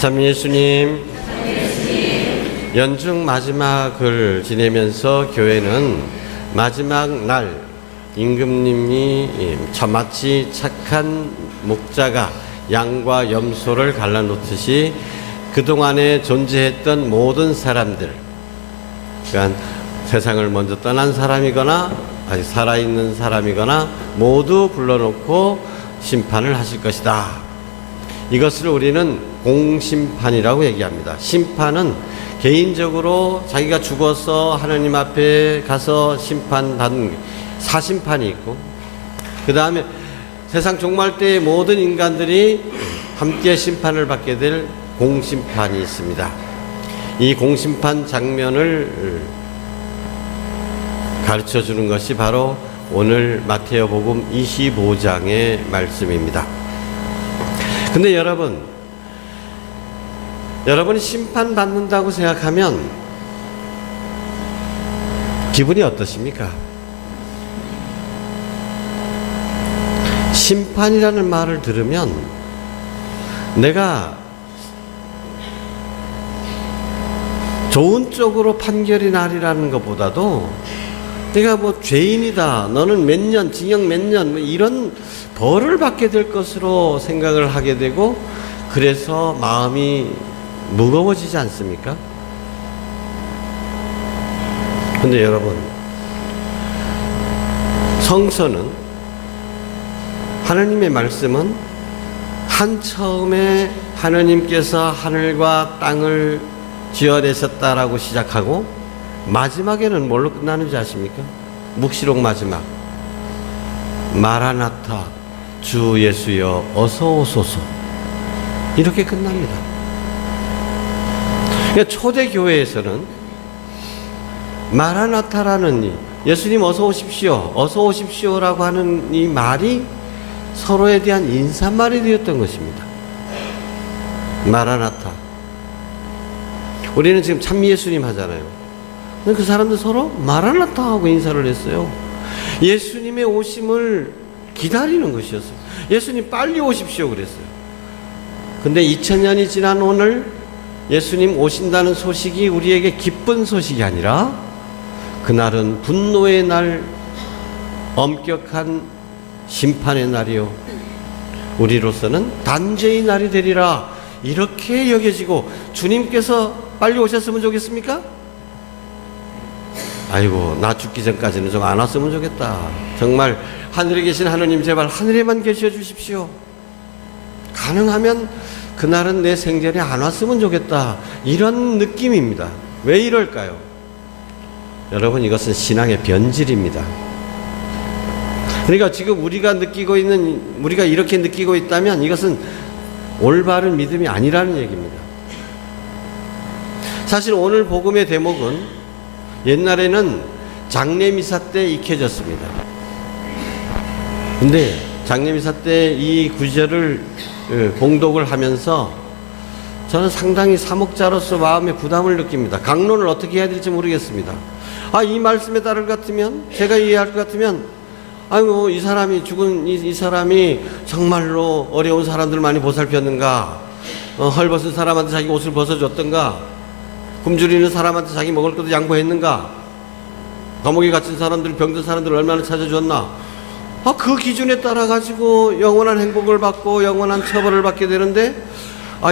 참 예수님, 연중 마지막을 지내면서 교회는 마지막 날 임금님이 저마치 착한 목자가 양과 염소를 갈라놓듯이 그동안에 존재했던 모든 사람들, 그러니까 세상을 먼저 떠난 사람이거나 아직 살아있는 사람이거나 모두 불러놓고 심판을 하실 것이다. 이것을 우리는 공심판이라고 얘기합니다. 심판은 개인적으로 자기가 죽어서 하나님 앞에 가서 심판받는 사심판이 있고, 그 다음에 세상 종말 때의 모든 인간들이 함께 심판을 받게 될 공심판이 있습니다. 이 공심판 장면을 가르쳐 주는 것이 바로 오늘 마태복음 25장의 말씀입니다. 근데 여러분이 심판받는다고 생각하면 기분이 어떠십니까? 심판이라는 말을 들으면 내가 좋은 쪽으로 판결이 나리라는 것보다도 내가 죄인이다, 너는 몇 년, 징역 몇 년, 이런 벌을 받게 될 것으로 생각을 하게 되고, 그래서 마음이 무거워지지 않습니까? 근데 여러분, 성서는, 하나님의 말씀은 처음에 하나님께서 하늘과 땅을 지어내셨다라고 시작하고 마지막에는 뭘로 끝나는지 아십니까? 묵시록 마지막, 마라나타, 주 예수여 어서 오소서, 이렇게 끝납니다. 그러니까 초대교회에서는 마라나타라는, 예수님 어서 오십시오, 어서 오십시오라고 하는 이 말이 서로에 대한 인사말이 되었던 것입니다. 마라나타. 우리는 지금 참 예수님 하잖아요. 그 사람들 서로 마라나타 하고 인사를 했어요. 예수님의 오심을 기다리는 것이었어요. 예수님 빨리 오십시오 그랬어요. 근데 2000년이 지난 오늘 예수님 오신다는 소식이 우리에게 기쁜 소식이 아니라 그날은 분노의 날, 엄격한 심판의 날이요, 우리로서는 단죄의 날이 되리라, 이렇게 여겨지고, 주님께서 빨리 오셨으면 좋겠습니까? 아이고, 나 죽기 전까지는 좀 안 왔으면 좋겠다. 정말 하늘에 계신 하느님, 제발 하늘에만 계셔 주십시오. 가능하면 그날은 내 생전에 안 왔으면 좋겠다, 이런 느낌입니다. 왜 이럴까요? 여러분, 이것은 신앙의 변질입니다. 그러니까 지금 우리가 이렇게 느끼고 있다면 이것은 올바른 믿음이 아니라는 얘기입니다. 사실 오늘 복음의 대목은 옛날에는 장례미사 때 익혀졌습니다. 근데 장례미사 때 이 구절을 봉독을 하면서 저는 상당히 사목자로서 마음의 부담을 느낍니다. 강론을 어떻게 해야 될지 모르겠습니다. 이 말씀에 따를 것 같으면, 제가 이해할 것 같으면, 이 사람이 죽은 이 사람이 정말로 어려운 사람들 많이 보살폈는가? 헐벗은 사람한테 자기 옷을 벗어줬던가? 굶주리는 사람한테 자기 먹을 것도 양보했는가? 감옥에 갇힌 사람들, 병든 사람들을 얼마나 찾아줬나? 그 기준에 따라 가지고 영원한 행복을 받고 영원한 처벌을 받게 되는데,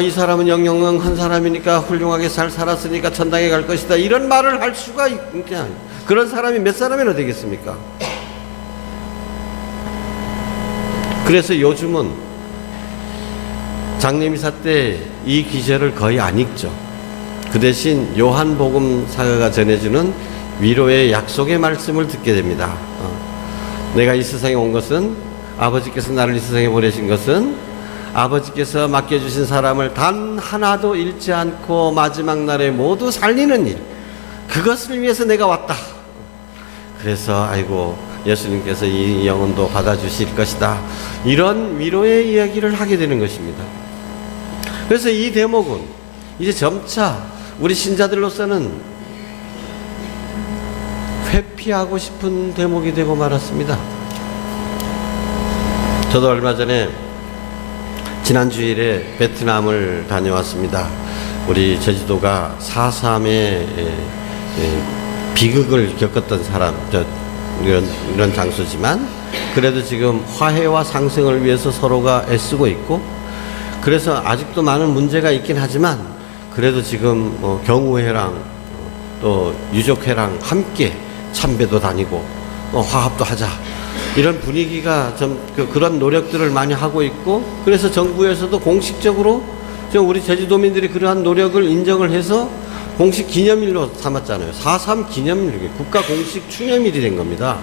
이 사람은 영영한 사람이니까 훌륭하게 잘 살았으니까 천당에 갈 것이다, 이런 말을 할 수가 있냐? 그런 사람이 몇 사람이나 되겠습니까? 그래서 요즘은 장례미사 때 이 기절을 거의 안 읽죠. 그 대신 요한복음 사가가 전해주는 위로의 약속의 말씀을 듣게 됩니다. 내가 이 세상에 온 것은, 아버지께서 나를 이 세상에 보내신 것은 아버지께서 맡겨주신 사람을 단 하나도 잃지 않고 마지막 날에 모두 살리는 일, 그것을 위해서 내가 왔다. 그래서 아이고, 예수님께서 이 영혼도 받아주실 것이다, 이런 위로의 이야기를 하게 되는 것입니다. 그래서 이 대목은 이제 점차 우리 신자들로서는 회피하고 싶은 대목이 되고 말았습니다. 저도 얼마 전에 지난 주일에 베트남을 다녀왔습니다. 우리 제주도가 4.3의 비극을 겪었던 사람, 이런 장소지만 그래도 지금 화해와 상생을 위해서 서로가 애쓰고 있고, 그래서 아직도 많은 문제가 있긴 하지만 그래도 지금 경우회랑 또 유족회랑 함께 참배도 다니고 화합도 하자, 이런 분위기가 좀 그런 노력들을 많이 하고 있고, 그래서 정부에서도 공식적으로 우리 제주도민들이 그러한 노력을 인정을 해서 공식 기념일로 삼았잖아요. 4.3 기념일, 국가 공식 추념일이 된 겁니다.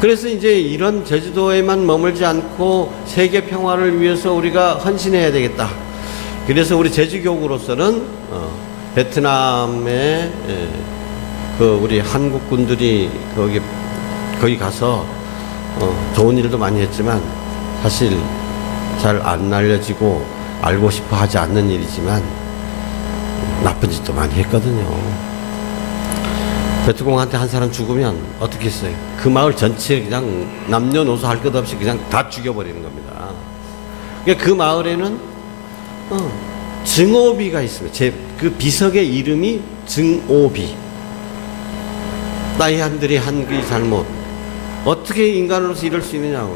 그래서 이제 이런 제주도에만 머물지 않고 세계 평화를 위해서 우리가 헌신해야 되겠다. 그래서 우리 제주교구로서는 베트남에 우리 한국군들이 거기 가서 좋은 일도 많이 했지만 사실 잘 안 알려지고 알고 싶어 하지 않는 일이지만 나쁜 짓도 많이 했거든요. 베트공한테 한 사람 죽으면 어떻게 했어요? 그 마을 전체에 그냥 남녀노소 할 것 없이 그냥 다 죽여버리는 겁니다. 그러니까 그 마을에는 증오비가 있습니다. 그 비석의 이름이 증오비. 나이한들이 한 그 잘못, 어떻게 인간으로서 이럴 수 있느냐,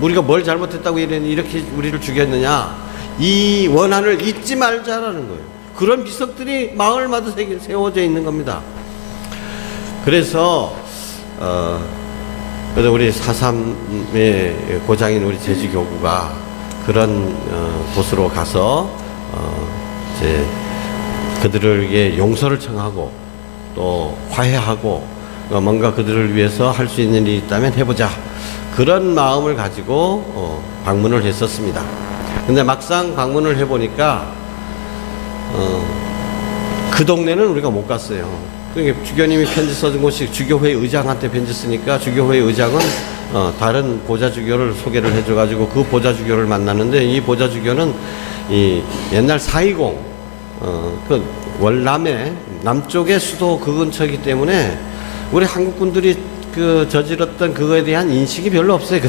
우리가 뭘 잘못했다고 이렇게 우리를 죽였느냐, 이 원한을 잊지 말자라는 거예요. 그런 비석들이 마을마다 세워져 있는 겁니다. 그래서 우리 4.3의 고장인 우리 제주교구가 그런 곳으로 가서 이제 그들에게 용서를 청하고 또 화해하고 뭔가 그들을 위해서 할 수 있는 일이 있다면 해보자, 그런 마음을 가지고 방문을 했었습니다. 근데 막상 방문을 해보니까 그 동네는 우리가 못 갔어요. 그러니까 주교님이 편지 써준 곳이 주교회 의장한테 편지 쓰니까 주교회 의장은 다른 보좌주교를 소개를 해줘가지고 그 보좌주교를 만났는데, 이 보좌주교는 이 옛날 4.20 그 월남의 남쪽의 수도 그 근처이기 때문에 우리 한국군들이 그 저질렀던 그거에 대한 인식이 별로 없어요.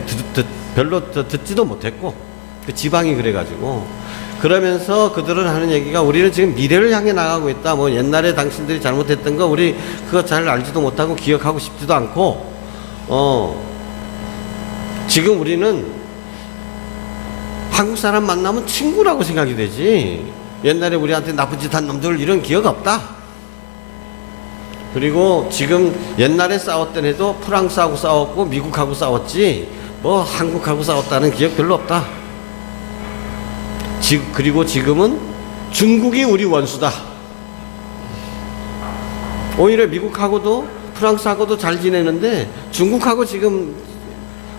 별로 듣지도 못했고, 그 지방이 그래가지고. 그러면서 그들은 하는 얘기가, 우리는 지금 미래를 향해 나가고 있다. 뭐 옛날에 당신들이 잘못했던 거 우리 그거 잘 알지도 못하고 기억하고 싶지도 않고, 지금 우리는 한국 사람 만나면 친구라고 생각이 되지, 옛날에 우리한테 나쁜 짓 한 놈들 이런 기억 없다. 그리고 지금 옛날에 싸웠던 애도 프랑스하고 싸웠고 미국하고 싸웠지 뭐 한국하고 싸웠다는 기억 별로 없다. 그리고 지금은 중국이 우리 원수다. 오히려 미국하고도 프랑스하고도 잘 지내는데 중국하고 지금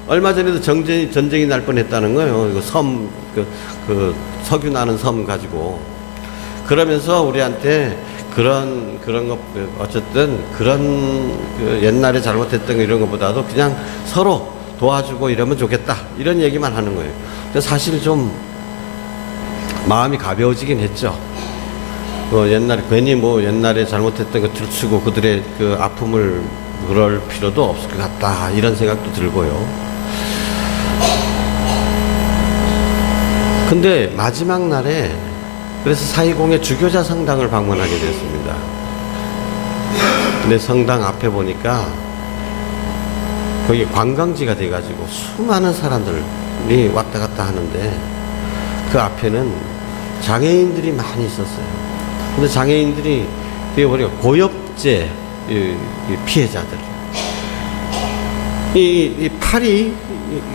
얼마 전에도 전쟁이 날 뻔했다는 거예요. 이거 그 석유 나는 섬 가지고. 그러면서 우리한테 그런 것, 어쨌든 그런 옛날에 잘못했던 거 이런 것보다도 그냥 서로 도와주고 이러면 좋겠다, 이런 얘기만 하는 거예요. 근데 사실 좀 마음이 가벼워지긴 했죠. 옛날에 괜히 뭐 옛날에 잘못했던 거 들추고 그들의 그 아픔을 그럴 필요도 없을 것 같다, 이런 생각도 들고요. 근데 마지막 날에 그래서 4.20의 주교자 성당을 방문하게 됐습니다. 근데 성당 앞에 보니까 거기 관광지가 돼가지고 수많은 사람들이 왔다 갔다 하는데 그 앞에는 장애인들이 많이 있었어요. 근데 장애인들이 되게 보니까 고엽제 피해자들. 이 팔이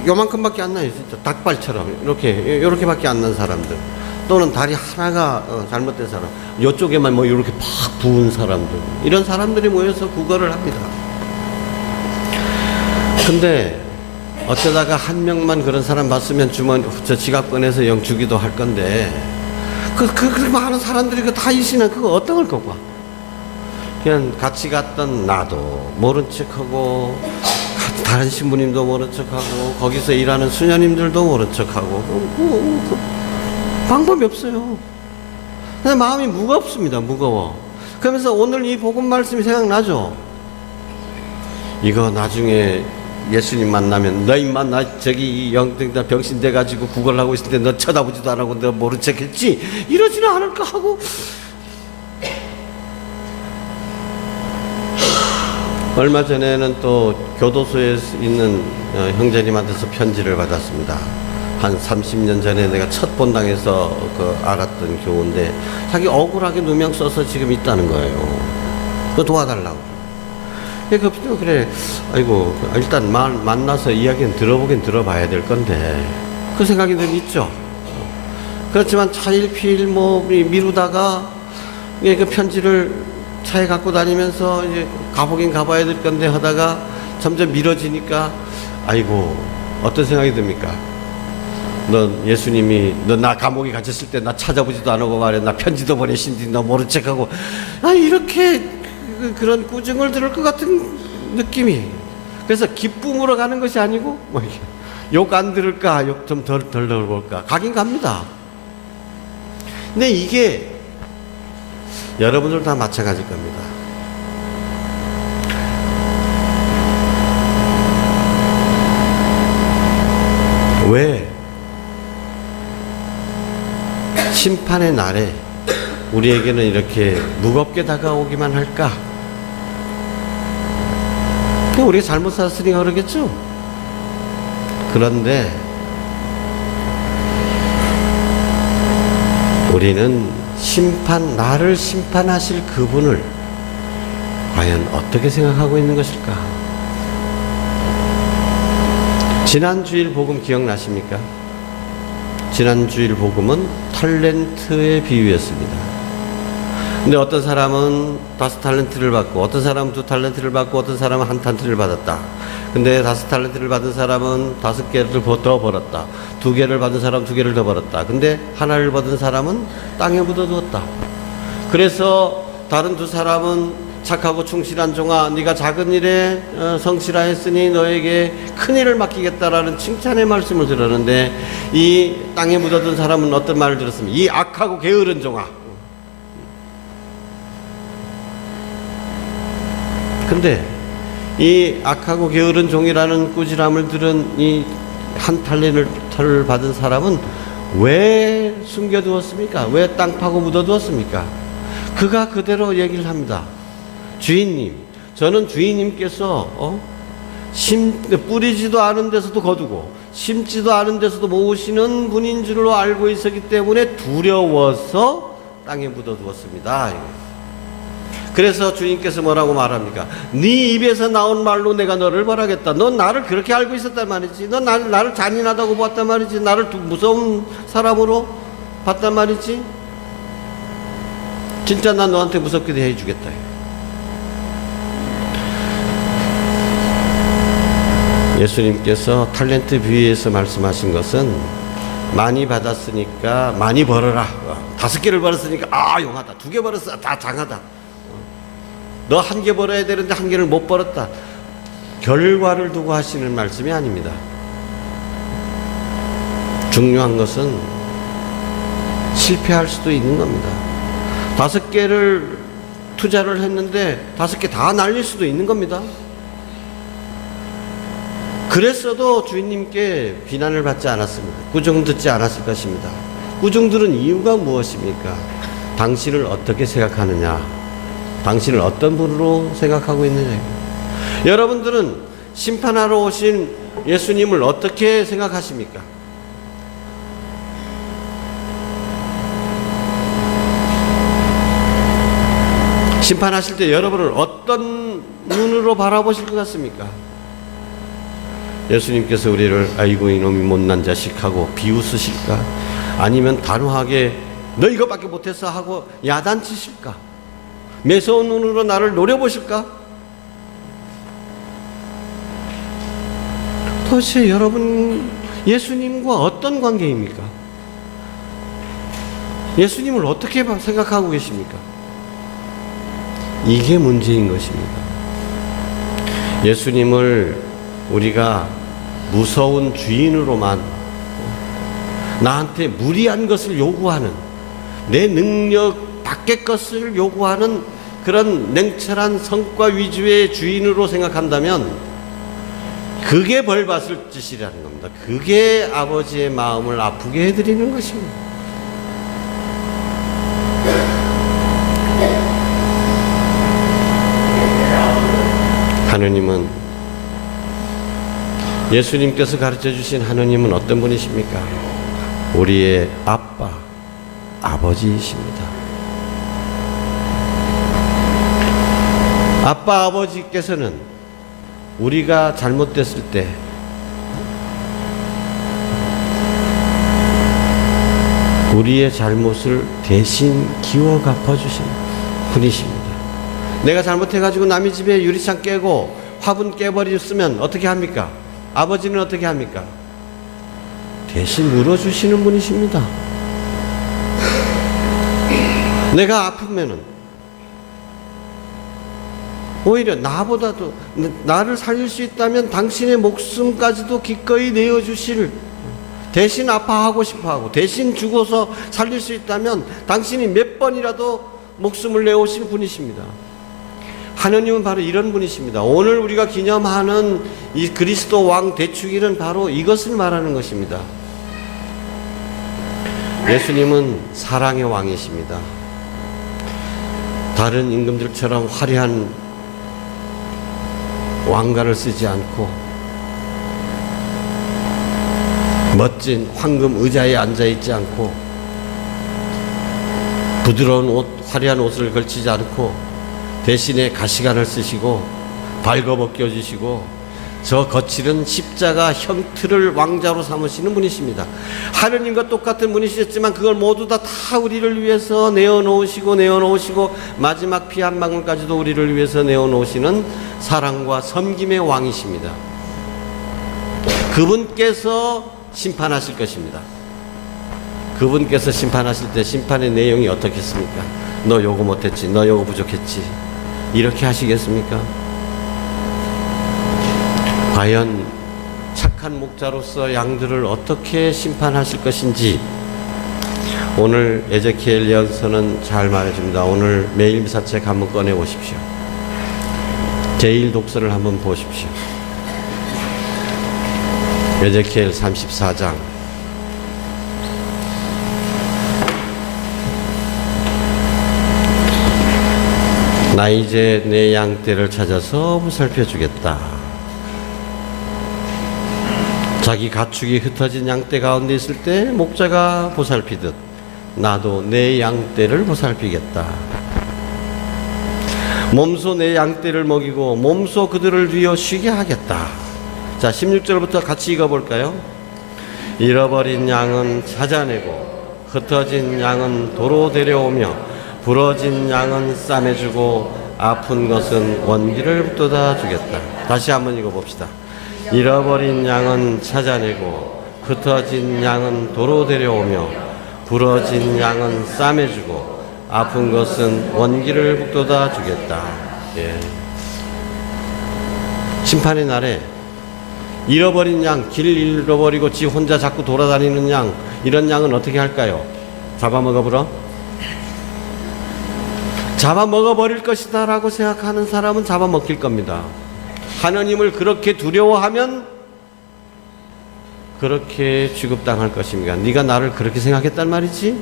요만큼밖에 안 나요. 진짜 닭발처럼 이렇게밖에 안 난 사람들. 또는 다리 하나가 잘못된 사람, 이쪽에만 뭐 이렇게 팍 부은 사람들, 이런 사람들이 모여서 구걸을 합니다. 근데 어쩌다가 한 명만 그런 사람 봤으면 저 지갑 꺼내서 영 주기도 할 건데, 그 많은 사람들이 다 있으면 그거 어떤 걸 거고, 그냥 같이 갔던 나도 모른 척하고, 다른 신부님도 모른 척하고, 거기서 일하는 수녀님들도 모른 척하고, 방법이 없어요. 근데 마음이 무겁습니다. 무거워. 그러면서 오늘 이 복음 말씀이 생각나죠. 이거 나중에 예수님 만나면 너 임마 나 저기 영등다 병신 돼가지고 구걸하고 있을 때 너 쳐다보지도 안 하고 너 모른 척 했지 이러지는 않을까 하고. 얼마 전에는 또 교도소에 있는 형제님한테서 편지를 받았습니다. 한 30년 전에 내가 첫 본당에서 알았던 교우인데 자기 억울하게 누명 써서 지금 있다는 거예요. 그거 도와달라고. 그래, 아이고, 일단 만나서 이야기는 들어보긴 들어봐야 될 건데, 그 생각이 늘 있죠. 그렇지만 차일피일 미루다가, 그 편지를 차에 갖고 다니면서 이제 가보긴 가봐야 될 건데 하다가 점점 미뤄지니까, 아이고, 어떤 생각이 듭니까? 너 예수님이 너 나 감옥에 갇혔을 때 나 찾아보지도 안 하고 말이야. 나 편지도 보내신디 너 모른 척하고. 이렇게 그런 꾸중을 들을 것 같은 느낌이. 그래서 기쁨으로 가는 것이 아니고 욕 안 들을까, 욕 좀 덜 들어볼까, 가긴 갑니다. 근데 이게 여러분들 다 마찬가지일 겁니다. 왜 심판의 날에 우리에게는 이렇게 무겁게 다가오기만 할까? 우리가 잘못 살았으니까 그러겠죠? 그런데 우리는 나를 심판하실 그분을 과연 어떻게 생각하고 있는 것일까? 지난 주일 복음 기억나십니까? 지난 주일 복음은 탤런트의 비유였습니다. 근데 어떤 사람은 5 탤런트를 받고, 어떤 사람은 2 탤런트를 받고, 어떤 사람은 1 탤런트를 받았다. 근데 5 탤런트를 받은 사람은 5개를 더 벌었다. 2개를 받은 사람은 2개를 더 벌었다. 근데 하나를 받은 사람은 땅에 묻어두었다. 그래서 다른 2 사람은 착하고 충실한 종아, 네가 작은 일에 성실하였으니 너에게 큰 일을 맡기겠다라는 칭찬의 말씀을 들었는데, 이 땅에 묻어둔 사람은 어떤 말을 들었습니까? 이 악하고 게으른 종아. 근데 이 악하고 게으른 종이라는 꾸지람을 들은 이 1 탤런트를 받은 사람은 왜 숨겨두었습니까? 왜 땅 파고 묻어두었습니까? 그가 그대로 얘기를 합니다. 주인님, 저는 주인님께서 뿌리지도 않은 데서도 거두고 심지도 않은 데서도 모으시는 분인 줄로 알고 있었기 때문에 두려워서 땅에 묻어두었습니다. 그래서 주님께서 뭐라고 말합니까? 네 입에서 나온 말로 내가 너를 벌하겠다. 넌 나를 그렇게 알고 있었단 말이지. 넌 나를 잔인하다고 봤단 말이지. 나를 무서운 사람으로 봤단 말이지. 진짜 난 너한테 무섭게 대해주겠다. 예수님께서 탤런트 비유에서 말씀하신 것은 많이 받았으니까 많이 벌어라. 5개를 벌었으니까 용하다. 2개 벌었어. 다 장하다. 너 1개 벌어야 되는데 1개를 못 벌었다. 결과를 두고 하시는 말씀이 아닙니다. 중요한 것은 실패할 수도 있는 겁니다. 5개를 투자를 했는데 5개 다 날릴 수도 있는 겁니다. 그랬어도 주인님께 비난을 받지 않았습니다. 꾸중 듣지 않았을 것입니다. 꾸중 들은 이유가 무엇입니까? 당신을 어떻게 생각하느냐, 당신을 어떤 분으로 생각하고 있느냐. 여러분들은 심판하러 오신 예수님을 어떻게 생각하십니까? 심판하실 때 여러분을 어떤 눈으로 바라보실 것 같습니까? 예수님께서 우리를 아이고 이놈이 못난 자식하고 비웃으실까? 아니면 단호하게 너 이거밖에 못했어 하고 야단치실까? 매서운 눈으로 나를 노려보실까? 도대체 여러분 예수님과 어떤 관계입니까? 예수님을 어떻게 생각하고 계십니까? 이게 문제인 것입니다. 예수님을 우리가 무서운 주인으로만, 나한테 무리한 것을 요구하는, 내 능력 밖의 것을 요구하는 그런 냉철한 성과 위주의 주인으로 생각한다면 그게 벌 받을 짓이라는 겁니다. 그게 아버지의 마음을 아프게 해드리는 것입니다. 하느님은, 예수님께서 가르쳐 주신 하느님은 어떤 분이십니까? 우리의 아빠, 아버지이십니다. 아빠, 아버지께서는 우리가 잘못됐을 때 우리의 잘못을 대신 기워 갚아주신 분이십니다. 내가 잘못해가지고 남의 집에 유리창 깨고 화분 깨버렸으면 어떻게 합니까? 아버지는 어떻게 합니까? 대신 물어주시는 분이십니다. 내가 아프면은 오히려 나보다도, 나를 살릴 수 있다면 당신의 목숨까지도 기꺼이 내어주실, 대신 아파하고 싶어하고 대신 죽어서 살릴 수 있다면 당신이 몇 번이라도 목숨을 내오실 분이십니다. 하느님은 바로 이런 분이십니다. 오늘 우리가 기념하는 이 그리스도 왕 대축일은 바로 이것을 말하는 것입니다. 예수님은 사랑의 왕이십니다. 다른 임금들처럼 화려한 왕관을 쓰지 않고 멋진 황금 의자에 앉아있지 않고 부드러운 옷, 화려한 옷을 걸치지 않고 대신에 가시관을 쓰시고 발거벗겨주시고 저 거칠은 십자가 형틀을 왕자로 삼으시는 분이십니다. 하느님과 똑같은 분이셨지만 그걸 모두 다 우리를 위해서 내어놓으시고 마지막 피 한 방울까지도 우리를 위해서 내어놓으시는 사랑과 섬김의 왕이십니다. 그분께서 심판하실 것입니다. 그분께서 심판하실 때 심판의 내용이 어떻겠습니까? 너 요거 못했지, 너 요거 부족했지, 이렇게 하시겠습니까? 과연 착한 목자로서 양들을 어떻게 심판하실 것인지 오늘 에제키엘 예언서는 잘 말해줍니다. 오늘 매일 미사책 한번 꺼내 보십시오. 제1독서를 한번 보십시오. 에제키엘 34장 나 이제 내 양떼를 찾아서 보살펴 주겠다. 자기 가축이 흩어진 양떼 가운데 있을 때 목자가 보살피듯 나도 내 양떼를 보살피겠다. 몸소 내 양떼를 먹이고 몸소 그들을 위어 쉬게 하겠다. 자, 16절부터 같이 읽어볼까요? 잃어버린 양은 찾아내고 흩어진 양은 도로 데려오며 부러진 양은 싸매주고 아픈 것은 원기를 북돋아 주겠다. 다시 한번 읽어봅시다. 잃어버린 양은 찾아내고 흩어진 양은 도로 데려오며 부러진 양은 싸매주고 아픈 것은 원기를 북돋아 주겠다. 예. 심판의 날에 잃어버린 양, 길 잃어버리고 지 혼자 자꾸 돌아다니는 양, 이런 양은 어떻게 할까요? 잡아먹어버려? 잡아먹어버릴 것이다 라고 생각하는 사람은 잡아먹힐 겁니다. 하나님을 그렇게 두려워하면 그렇게 취급당할 것입니다. 네가 나를 그렇게 생각했단 말이지?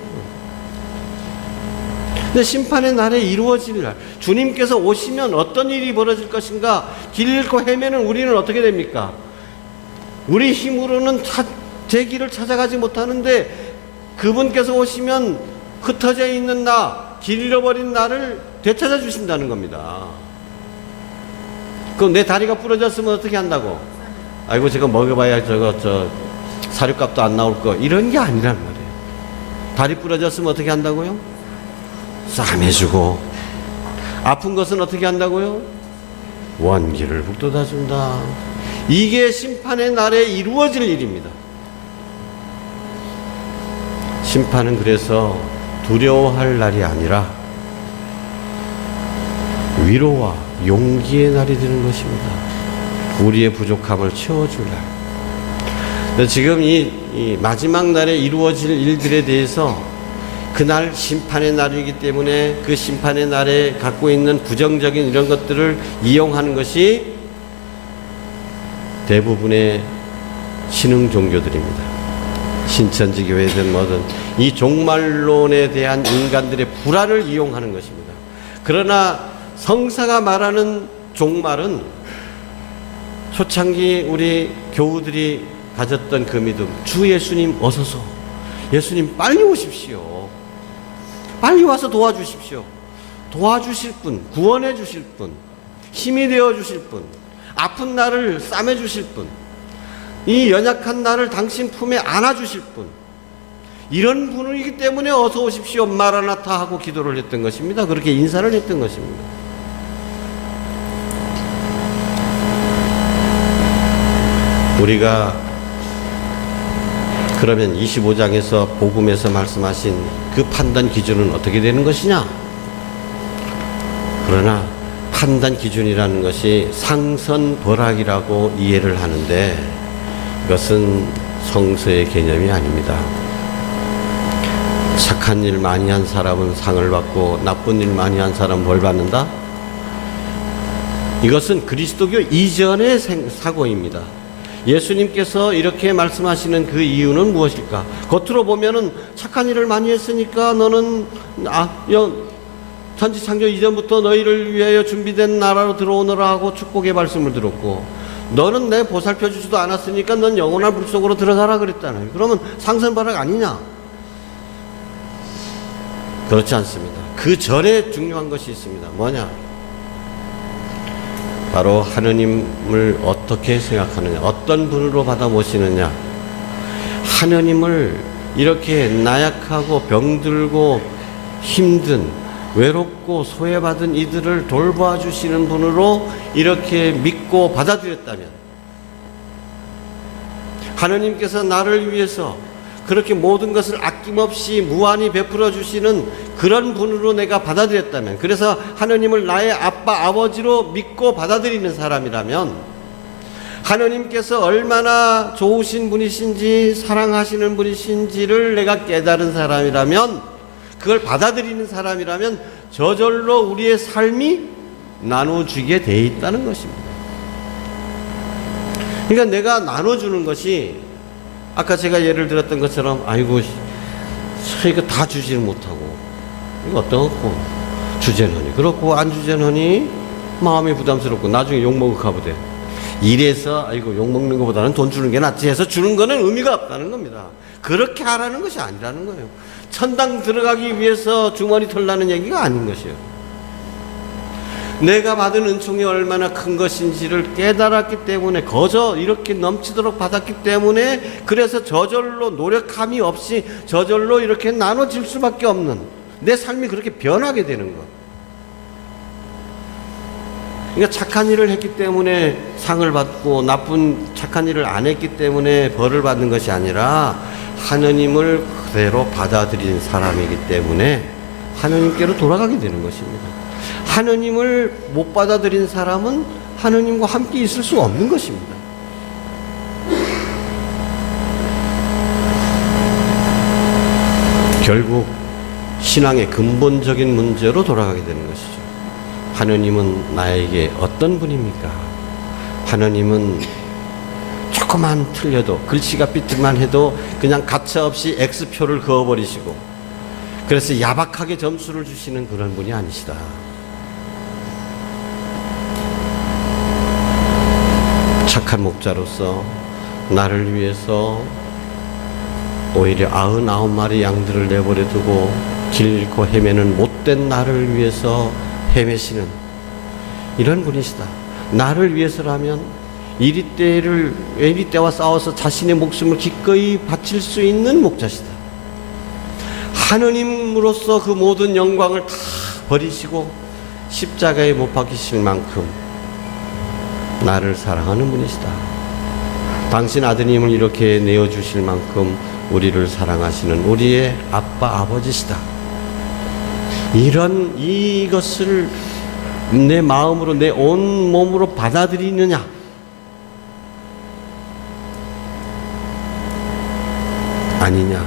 근데 심판의 날에 이루어질 날, 주님께서 오시면 어떤 일이 벌어질 것인가? 길 잃고 헤매는 우리는 어떻게 됩니까? 우리 힘으로는 제 길을 찾아가지 못하는데 그분께서 오시면 흩어져 있는 나, 길 잃어버린 나를 되찾아 주신다는 겁니다. 그럼 내 다리가 부러졌으면 어떻게 한다고? 아이고 저거 먹어봐야 저 사료값도 안 나올 거, 이런 게 아니란 말이에요. 다리 부러졌으면 어떻게 한다고요? 싸매주고. 아픈 것은 어떻게 한다고요? 원기를 북돋아 준다. 이게 심판의 날에 이루어질 일입니다. 심판은 그래서 두려워할 날이 아니라 위로와 용기의 날이 되는 것입니다. 우리의 부족함을 채워줄 날. 지금 이 마지막 날에 이루어질 일들에 대해서 그날 심판의 날이기 때문에 그 심판의 날에 갖고 있는 부정적인 이런 것들을 이용하는 것이 대부분의 신흥 종교들입니다. 신천지 교회든 뭐든 이 종말론에 대한 인간들의 불안을 이용하는 것입니다. 그러나 성사가 말하는 종말은 초창기 우리 교우들이 가졌던 그 믿음, 주 예수님 어서서, 예수님 빨리 오십시오, 빨리 와서 도와주십시오, 도와주실 분, 구원해 주실 분, 힘이 되어 주실 분, 아픈 나를 싸매 주실 분, 이 연약한 나를 당신 품에 안아 주실 분, 이런 분이기 때문에 어서 오십시오 마라나타 하고 기도를 했던 것입니다. 그렇게 인사를 했던 것입니다. 우리가 그러면 25장에서 복음에서 말씀하신 그 판단 기준은 어떻게 되는 것이냐? 그러나 판단 기준이라는 것이 상선벌악이라고 이해를 하는데 이것은 성서의 개념이 아닙니다. 착한 일 많이 한 사람은 상을 받고 나쁜 일 많이 한 사람은 벌 받는다? 이것은 그리스도교 이전의 사고입니다. 예수님께서 이렇게 말씀하시는 그 이유는 무엇일까? 겉으로 보면은 착한 일을 많이 했으니까 너는 천지창조 이전부터 너희를 위하여 준비된 나라로 들어오너라 하고 축복의 말씀을 들었고, 너는 내 보살펴 주지도 않았으니까 넌 영원한 불 속으로 들어가라 그랬잖아요. 그러면 상선벌악 아니냐? 그렇지 않습니다. 그 전에 중요한 것이 있습니다. 뭐냐? 바로 하느님을 어떻게 생각하느냐, 어떤 분으로 받아 모시느냐. 하느님을 이렇게 나약하고 병들고 힘든, 외롭고 소외받은 이들을 돌봐 주시는 분으로 이렇게 믿고 받아들였다면, 하느님께서 나를 위해서 그렇게 모든 것을 아낌없이 무한히 베풀어 주시는 그런 분으로 내가 받아들였다면, 그래서 하느님을 나의 아빠 아버지로 믿고 받아들이는 사람이라면, 하느님께서 얼마나 좋으신 분이신지 사랑하시는 분이신지를 내가 깨달은 사람이라면, 그걸 받아들이는 사람이라면 저절로 우리의 삶이 나눠주게 돼 있다는 것입니다. 그러니까 내가 나눠주는 것이 아까 제가 예를 들었던 것처럼, 아이고 이거 다 주지는 못하고 이거 어떡하고 주제너니 그렇고 안 주제너니 마음이 부담스럽고 나중에 욕먹을 가보대, 이래서 아이고 욕먹는 것보다는 돈 주는 게 낫지 해서 주는 거는 의미가 없다는 겁니다. 그렇게 하라는 것이 아니라는 거예요. 천당 들어가기 위해서 주머니 털라는 얘기가 아닌 것이에요. 내가 받은 은총이 얼마나 큰 것인지를 깨달았기 때문에, 거저 이렇게 넘치도록 받았기 때문에, 그래서 저절로 노력함이 없이 저절로 이렇게 나눠질 수밖에 없는 내 삶이 그렇게 변하게 되는 것. 그러니까 착한 일을 했기 때문에 상을 받고 나쁜 착한 일을 안 했기 때문에 벌을 받는 것이 아니라, 하느님을 그대로 받아들인 사람이기 때문에 하느님께로 돌아가게 되는 것입니다. 하느님을 못 받아들인 사람은 하느님과 함께 있을 수 없는 것입니다. 결국 신앙의 근본적인 문제로 돌아가게 되는 것이죠. 하느님은 나에게 어떤 분입니까? 하느님은 조금만 틀려도, 글씨가 삐뚤만 해도 그냥 가차없이 X표를 그어버리시고, 그래서 야박하게 점수를 주시는 그런 분이 아니시다. 착한 목자로서 나를 위해서 오히려 99마리 양들을 내버려 두고 길 잃고 헤매는 못된 나를 위해서 헤매시는 이런 분이시다. 나를 위해서라면 이리때와 싸워서 자신의 목숨을 기꺼이 바칠 수 있는 목자시다. 하느님으로서 그 모든 영광을 다 버리시고 십자가에 못 박히실 만큼 나를 사랑하는 분이시다. 당신 아드님을 이렇게 내어주실 만큼 우리를 사랑하시는 우리의 아빠 아버지시다. 이것을 내 마음으로, 내 온 몸으로 받아들이느냐, 아니냐,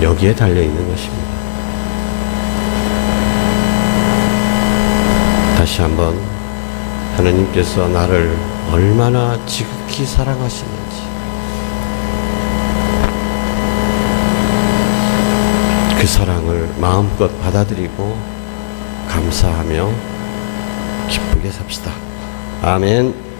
여기에 달려있는 것입니다. 다시 한번 하느님께서 나를 얼마나 지극히 사랑하시는지 그 사랑을 마음껏 받아들이고 감사하며 기쁘게 삽시다. 아멘.